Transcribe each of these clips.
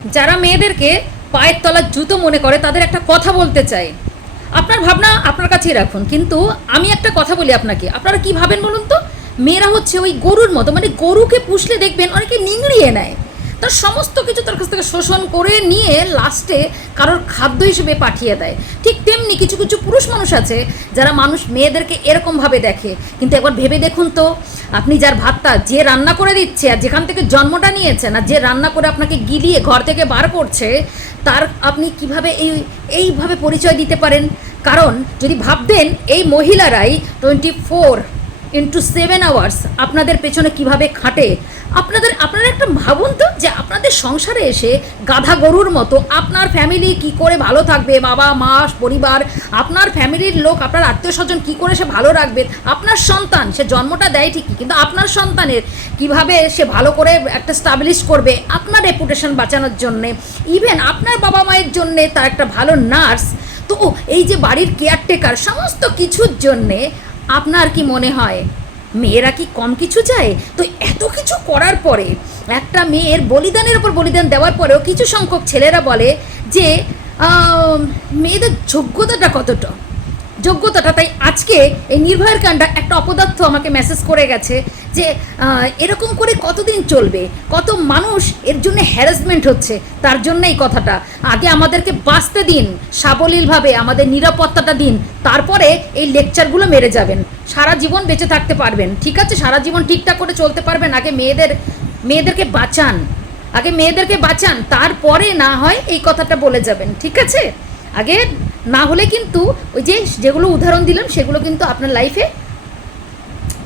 যারা মেয়েদেরকে পায়ের তলার জুতো মনে করে, তাদের একটা কথা বলতে চাই। আপনার ভাবনা আপনার কাছেই রাখুন, কিন্তু আমি একটা কথা বলি আপনাকে। আপনারা কি ভাবেন বলুন তো? মেয়েরা হচ্ছে ওই গরুর মতো মানে গরুকে পুষলে দেখবেন অনেকে নিংড়িয়ে নেয়। তার সমস্ত কিছু তার কাছ থেকে শোষণ করে নিয়ে লাস্টে কারোর খাদ্য হিসেবে পাঠিয়ে দেয়। ঠিক তেমনি কিছু কিছু পুরুষ মানুষ আছে যারা মানুষ মেয়েদেরকে এরকমভাবে দেখে। কিন্তু একবার ভেবে দেখুন তো, আপনি যার ভাতটা যে রান্না করে দিচ্ছে আর যেখান থেকে জন্মটা নিয়েছেন আর যে রান্না করে আপনাকে গিলিয়ে ঘর থেকে বার করছে, তার আপনি কীভাবে এই, এইভাবে পরিচয় দিতে পারেন? কারণ যদি ভাবতেন এই মহিলারাই twenty four into seven hours আপনাদের পেছনে কীভাবে খাটে আপনাদের, আপনারা একটা ভাবুন তো যে আপনাদের সংসারে এসে গাধা গরুর মতো আপনার ফ্যামিলি কি করে ভালো থাকবে? বাবা, মা, পরিবার, আপনার ফ্যামিলির লোক, আপনার আত্মীয় স্বজন কী করে সে ভালো রাখবে? আপনার সন্তান, সে জন্মটা দেয় ঠিকই, কিন্তু আপনার সন্তানের কীভাবে সে ভালো করে একটা স্টাবলিশ করবে? আপনার রেপুটেশন বাঁচানোর জন্যে ইভেন আপনার বাবা মায়ের জন্যে তার একটা ভালো নার্স তো এই যে বাড়ির কেয়ারটেকার সমস্ত কিছুর জন্যে আপনার কি মনে হয়? মেয়েরা কি কম কিছু চায়? তো এত কিছু করার পরে, একটা মেয়ের বলিদানের উপর বলিদান দেওয়ার পরেও কিছু সংখ্যক ছেলেরা বলে যে মেয়েদের যোগ্যতাটা কতটা? যোগ্যতাটা। তাই আজকে এই নির্ভয়ের কাণ্ডা একটা অপদার্থ আমাকে মেসেজ করে গেছে যে এরকম করে কতদিন চলবে? কত মানুষ এর জন্য হ্যারাসমেন্ট হচ্ছে? তার জন্য এই কথাটা। আগে আমাদেরকে বাঁচতে দিন, সাবলীলভাবে আমাদের নিরাপত্তাটা দিন, তারপরে এই লেকচারগুলো মেরে যাবেন। সারা জীবন বেঁচে থাকতে পারবেন, ঠিক আছে? সারা জীবন ঠিকঠাক করে চলতে পারবেন। আগে মেয়েদের, মেয়েদেরকে বাঁচান। আগে মেয়েদেরকে বাঁচান, তারপরে না হয় এই কথাটা বলে যাবেন, ঠিক আছে? আগে না হলে কিন্তু ওই যে যেগুলো উদাহরণ দিলাম, সেগুলো কিন্তু আপনার লাইফে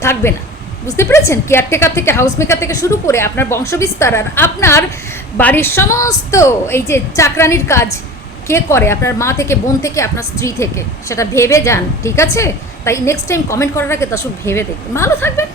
থাকবে না। বুঝতে পেরেছেন? কেয়ারটেকার থেকে হাউস মেকার থেকে শুরু করে আপনার বংশবিস্তার আর আপনার বাড়ির সমস্ত এই যে চাকরানির কাজ কে করে? আপনার মা থেকে, বোন থেকে, আপনার স্ত্রী থেকে। সেটা ভেবে যান, ঠিক আছে? তাই নেক্সট টাইম কমেন্ট করার আগে দর্শক ভেবে দেখবেন। ভালো থাকবেন।